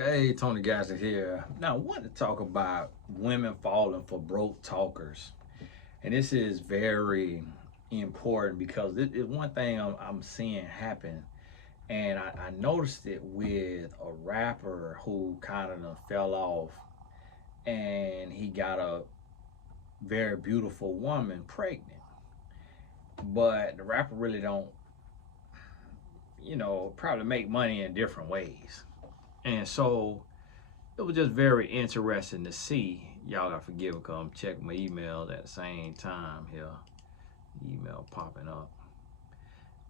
Hey, Tony Gassett here. Now, I want to talk about women falling for broke talkers. And this is very important because it is one thing I'm seeing happen. And I noticed it with a rapper who kind of fell off and he got a very beautiful woman pregnant. But the rapper really don't, probably make money in different ways. And so it was just very interesting to see. Y'all gotta forgive me because I'm checking my email at the same time here. Email popping up.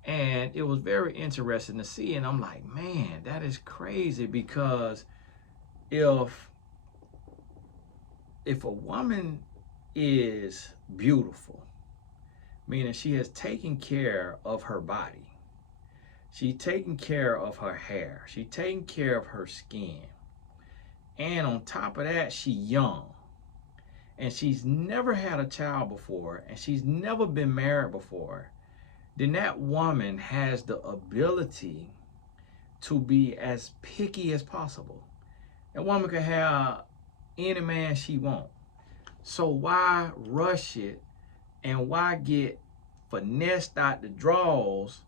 And it was very interesting to see. And I'm like, man, that is crazy because if if a woman is beautiful, meaning she has taken care of her body, she's taking care of her hair, she's taking care of her skin, and on top of that, she's young and she's never had a child before and she's never been married before, then that woman has the ability to be as picky as possible. That woman can have any man she wants. So why rush it and why get finessed out the draws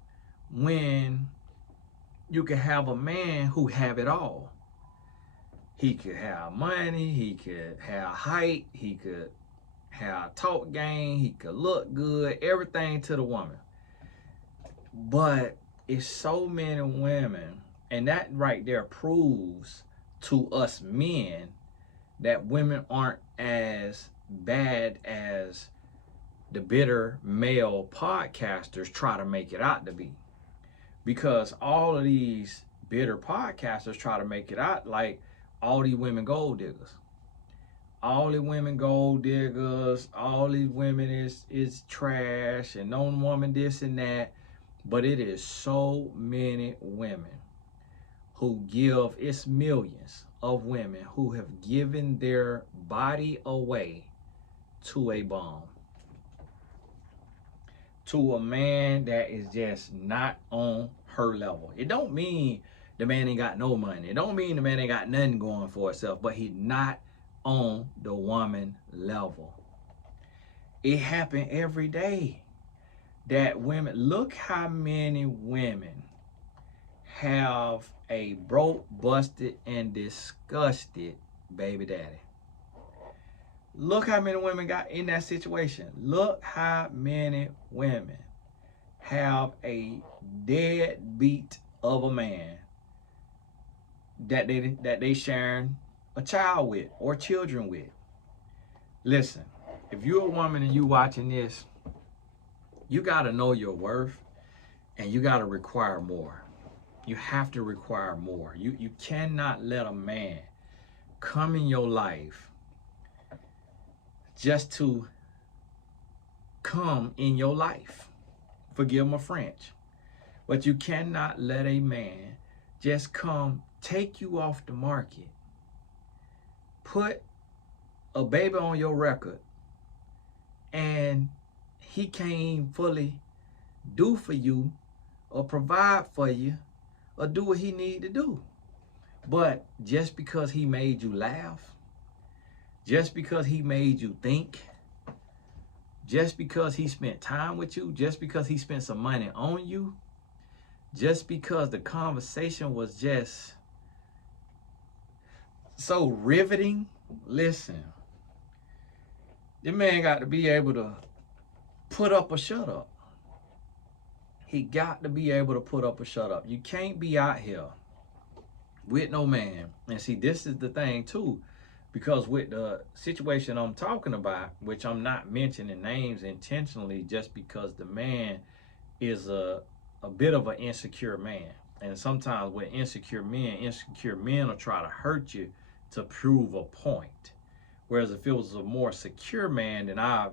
when you can have a man who have it all? He could have money, he could have height, he could have talk game, he could look good, everything to the woman. But it's so many women, and that right there proves to us men that women aren't as bad as the bitter male podcasters try to make it out to be. Because all of these bitter podcasters try to make it out like all these women gold diggers. All the women gold diggers, all these women is trash and no woman this and that. But it is so many women who give, it's millions of women who have given their body away to a bum, to a man that is just not on her level. It don't mean the man ain't got no money. It don't mean the man ain't got nothing going for himself, but he not on the woman level. It happen every day that women, look how many women have a broke, busted, and disgusted baby daddy. Look how many women got in that situation. Look how many women have a deadbeat of a man that they sharing a child with or children with. Listen, if you're a woman and you watching this, you gotta know your worth and you gotta require more. You have to require more. You cannot let a man come in your life just to come in your life. Forgive my French. But you cannot let a man just come take you off the market, put a baby on your record, and he can't fully do for you or provide for you or do what he need to do. But just because he made you laugh, just because he made you think, just because he spent time with you, just because he spent some money on you, just because the conversation was just so riveting, listen, the man got to be able to put up or shut up. He got to be able to put up or shut up. You can't be out here with no man. And see, this is the thing too, because with the situation I'm talking about, which I'm not mentioning names intentionally just because the man is a bit of an insecure man. And sometimes with insecure men will try to hurt you to prove a point. Whereas if it was a more secure man, then I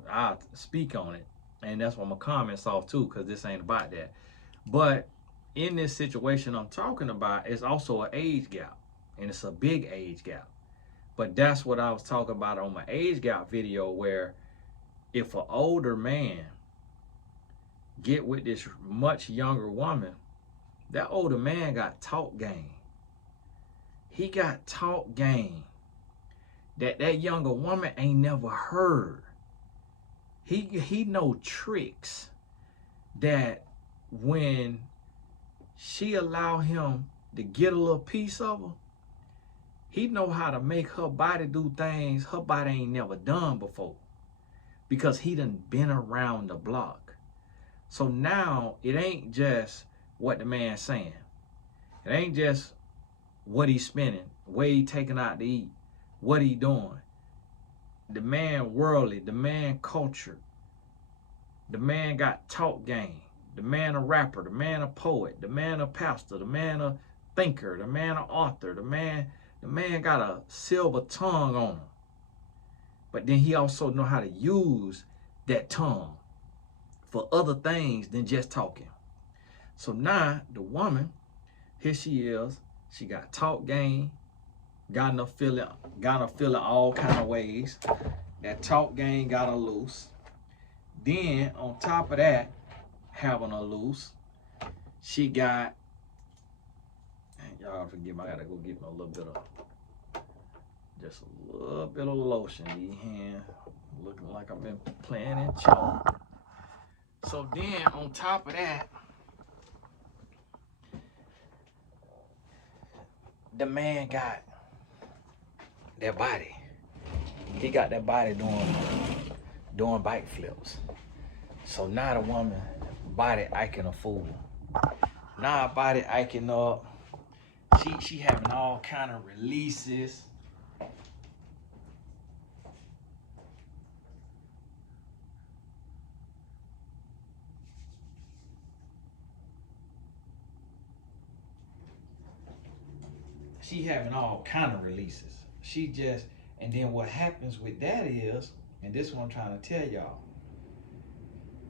speak on it. And that's what my comments off too, because this ain't about that. But in this situation I'm talking about, it's also an age gap. And it's a big age gap. But that's what I was talking about on my age gap video, where if an older man get with this much younger woman, that older man got talk game. He got taught game that younger woman ain't never heard. He know tricks that when she allow him to get a little piece of her, he know how to make her body do things her body ain't never done before, because he done been around the block. So now it ain't just what the man's saying. It ain't just what he's spending, where he taking out to eat, what he doing. The man worldly, the man cultured, the man got talk game, the man a rapper, the man a poet, the man a pastor, the man a thinker, the man a author, the man got a silver tongue on him. But then he also know how to use that tongue for other things than just talking. So now the woman, here she is, she got talk game, got her feeling all kind of ways. That talk game got her loose. Then on top of that, having her loose, she got, y'all forgive me, I gotta go get me a little bit of, just a little bit of lotion. These hands looking like I've been playing in chalk. So then on top of that, the man got that body. He got that body doing bike flips. So now the woman body acting a fool. Now her body acting up. She having all kind of releases. She having all kind of releases. She just, and then what happens with that is, and this is what I'm trying to tell y'all,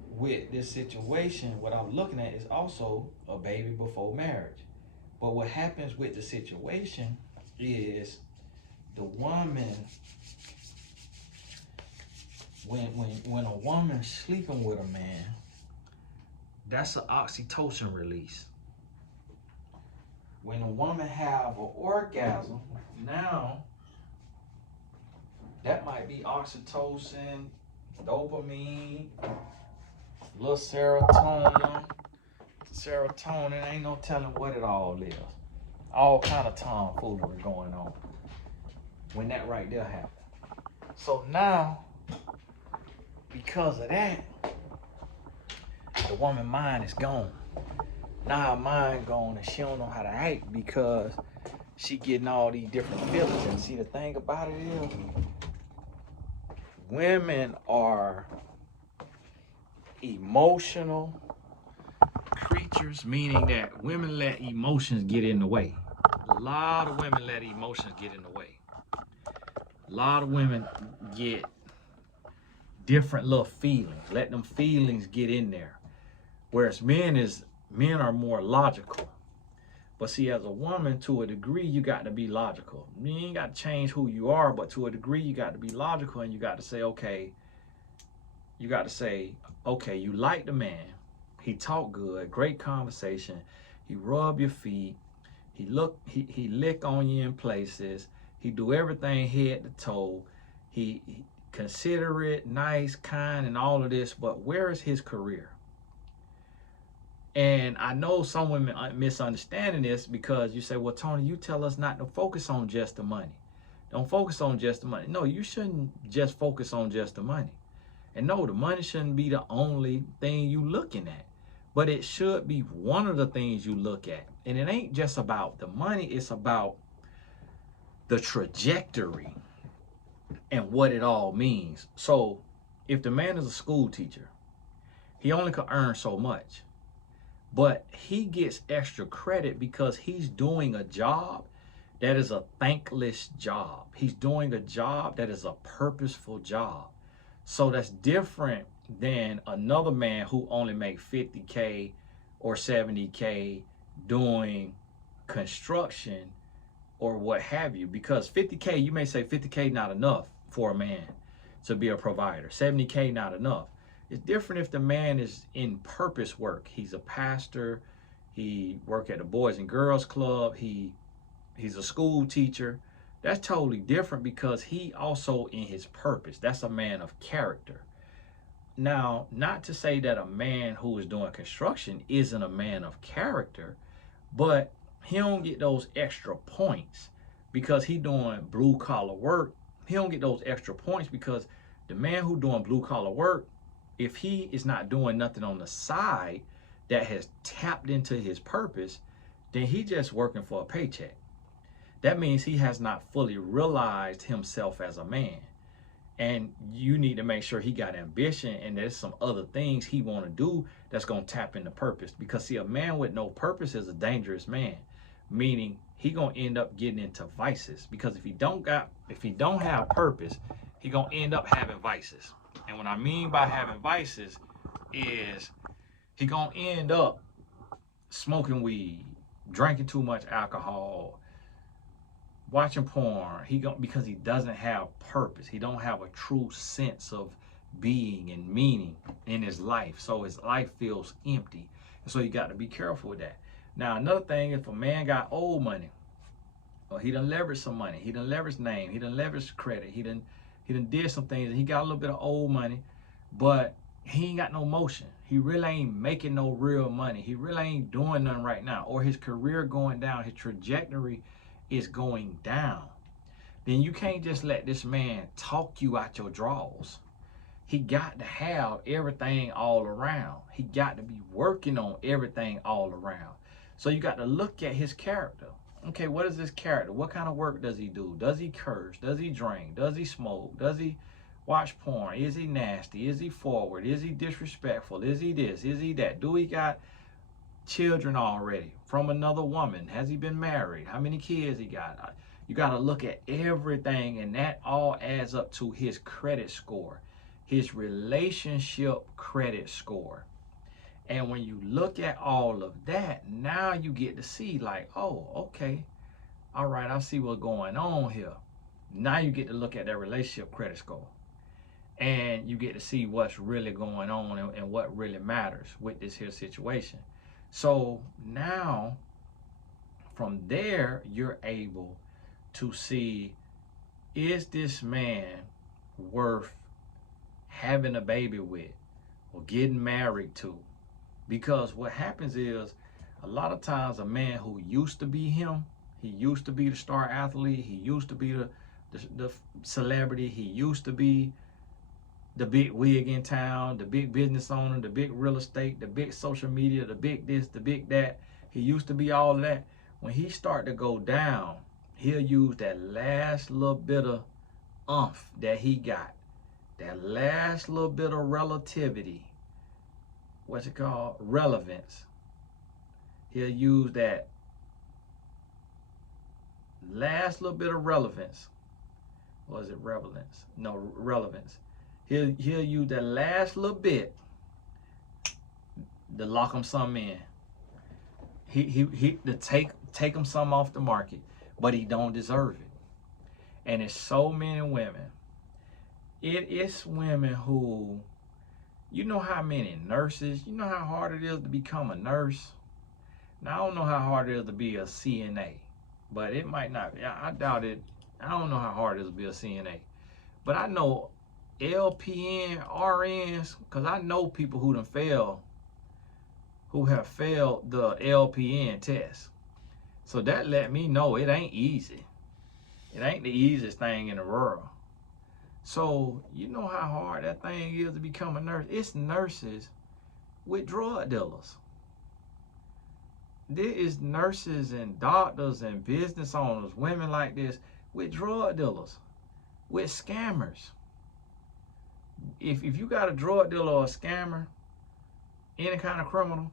with this situation, what I'm looking at is also a baby before marriage. But what happens with the situation is the woman, when a woman's sleeping with a man, that's an oxytocin release. When a woman have an orgasm, now that might be oxytocin, dopamine, little serotonin. Serotonin, ain't no telling what it all is. All kind of tomfoolery going on when that right there happens. So now, because of that, the woman's mind is gone. Now her mind gone and she don't know how to act because she getting all these different feelings. And see, the thing about it is, women are emotional creatures, meaning that women let emotions get in the way. A lot of women let emotions get in the way. A lot of women get different little feelings, let them feelings get in there. Whereas men are more logical. But see, as a woman, to a degree, you got to be logical. You ain't got to change who you are, but to a degree, you got to be logical, and you got to say, okay, you like the man. He talk good, great conversation. He rub your feet. He lick on you in places. He do everything head to toe. He considerate, nice, kind, and all of this, but where is his career? And I know some women are misunderstanding this because you say, well, Tony, you tell us not to focus on just the money. Don't focus on just the money. No, you shouldn't just focus on just the money. And no, the money shouldn't be the only thing you looking at, but it should be one of the things you look at. And it ain't just about the money, it's about the trajectory and what it all means. So if the man is a school teacher, he only can earn so much. But he gets extra credit because he's doing a job that is a thankless job. He's doing a job that is a purposeful job. So that's different than another man who only makes 50K or 70K doing construction or what have you. Because 50K, you may say 50K not enough for a man to be a provider. 70K not enough. It's different if the man is in purpose work. He's a pastor. He work at the Boys and Girls Club. He He's a school teacher. That's totally different because he also in his purpose. That's a man of character. Now, not to say that a man who is doing construction isn't a man of character, but he don't get those extra points because he doing blue collar work. He don't get those extra points because the man who doing blue collar work, if he is not doing nothing on the side that has tapped into his purpose, then he just working for a paycheck. That means he has not fully realized himself as a man. And you need to make sure he got ambition and there's some other things he want to do that's going to tap into purpose. Because see, a man with no purpose is a dangerous man, meaning he going to end up getting into vices. Because if he don't have purpose, he going to end up having vices. And what I mean by having vices is he going to end up smoking weed, drinking too much alcohol, watching porn. Because he doesn't have purpose. He don't have a true sense of being and meaning in his life. So his life feels empty. And so you got to be careful with that. Now, another thing, if a man got old money, or he done leveraged some money, he done leveraged name, he done leveraged credit, he done did some things, and he got a little bit of old money, but he ain't got no motion. He really ain't making no real money. He really ain't doing nothing right now. Or his career going down, his trajectory is going down. Then you can't just let this man talk you out your drawers. He got to have everything all around. He got to be working on everything all around. So you got to look at his character. Okay, what is his character? What kind of work does he do? Does he curse? Does he drink? Does he smoke? Does he watch porn? Is he nasty? Is he forward? Is he disrespectful? Is he this? Is he that? Do he got children already from another woman? Has he been married? How many kids he got? You got to look at everything, and that all adds up to his credit score, his relationship credit score. And when you look at all of that, now you get to see like, oh, okay, all right, I see what's going on here. Now you get to look at that relationship credit score, and you get to see what's really going on and what really matters with this here situation. So now from there, you're able to see, is this man worth having a baby with or getting married to? Because what happens is, a lot of times a man who used to be him, he used to be the star athlete, he used to be the celebrity, he used to be the big wig in town, the big business owner, the big real estate, the big social media, the big this, the big that. He used to be all of that. When he start to go down, he'll use that last little bit of umph that he got, that last little bit of relativity, what's it called? Relevance. He'll use that last little bit of relevance. Or is it relevance? No, relevance. He'll use that last little bit to lock him something in. He to take him something off the market, but he don't deserve it. And it's so many women. It is women who, you know how many nurses, you know how hard it is to become a nurse? Now, I don't know how hard it is to be a CNA, but it might not. I doubt it. I don't know how hard it is to be a CNA. But I know LPN, RNs, because I know people who have failed the LPN test. So that let me know it ain't easy. It ain't the easiest thing in the world. So you know how hard that thing is to become a nurse. It's nurses with drug dealers. There is nurses and doctors and business owners, women like this, with drug dealers, with scammers. If you got a drug dealer or a scammer, any kind of criminal,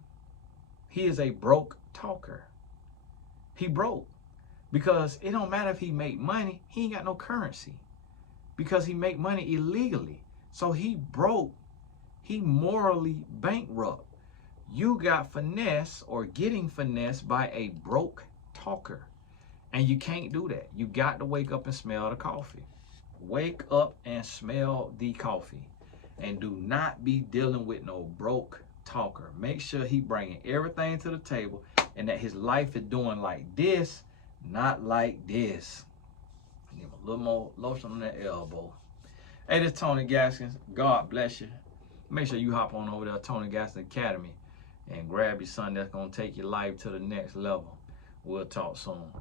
he is a broke talker. He broke. Because it don't matter if he make money, he ain't got no currency. Because he make money illegally. So he broke. He morally bankrupt. You got finesse or getting finessed by a broke talker. And you can't do that. You got to wake up and smell the coffee. Wake up and smell the coffee. And do not be dealing with no broke talker. Make sure he bringing everything to the table and that his life is doing like this Not like this. Give him a little more lotion on that elbow. Hey, this is Tony Gaskins. God bless you. Make sure you hop on over there, Tony Gaskins Academy, and grab you something that's going to take your life to the next level. We'll talk soon.